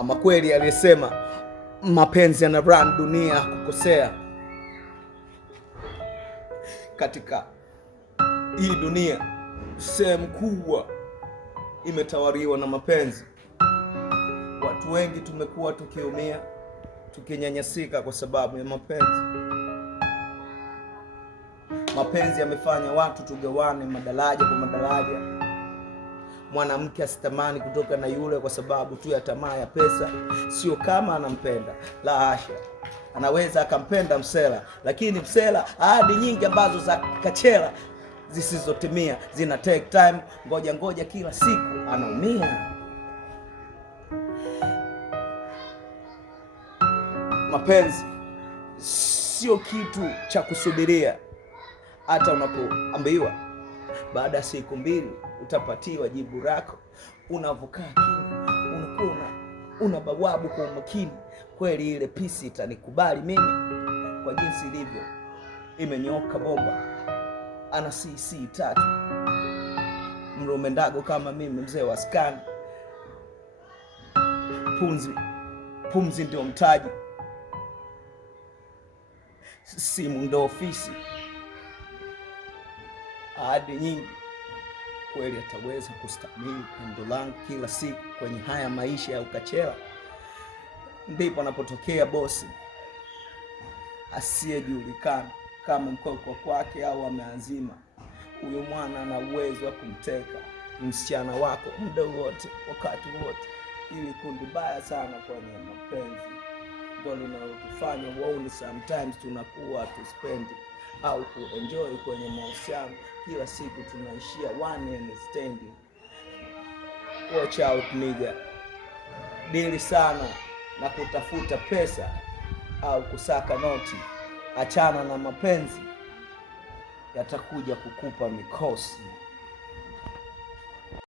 Ama kweli aliyesema mapenzi yana run dunia kukosea. Katika hii dunia sehemu kubwa imetawaliwa na mapenzi. Watu wengi tumekuwa tukiumia, tukinyanyasika kwa sababu ya mapenzi. Mapenzi yamefanya watu tugawane madaraja kwa madaraja. Mwanamke asitamani kutoka na yule kwa sababu tu ya tamaa ya pesa, sio kama anampenda. La hasha, anaweza akampenda msela, lakini msela ahadi nyingi ambazo za kachela zisizotimia zina take time, ngoja kila siku anaumia. Mapenzi sio kitu cha kusubiria. Hata unapoambiwa baada ya siku 2 utapatiwa jibu lako, unavokaa kimya, unakuwa unabawabu kwa umakini, kweli ile pisi itanikubali mimi kwa jinsi ilivyo, imenyoka bomba, ana CC 3, mlume ndago kama mimi, mzee wa skani. Pumzi ndio mtaji, simu ndio ofisi. Ahadi nyingi, kweli ataweza kustamili pendo langu kila siku kwenye haya maisha ya ukachela? Ndipo anapotokea bosi asiyejulikana kama mkoko kwake au ameazima. Huyo mwana ana uwezo wa kumteka msichana wako muda wote, wakati wote. Ili kundi baya sana kwenye mapenzi, ndio linalotufanya wauni sometimes tunakuwa tuspendi au kuenjoy kwenye mahusiano. Kila siku tunaishia one and standing. Watch out nigga. Dili sana na kutafuta pesa au kusaka noti. Achana na mapenzi, yatakuja kukupa mikosi.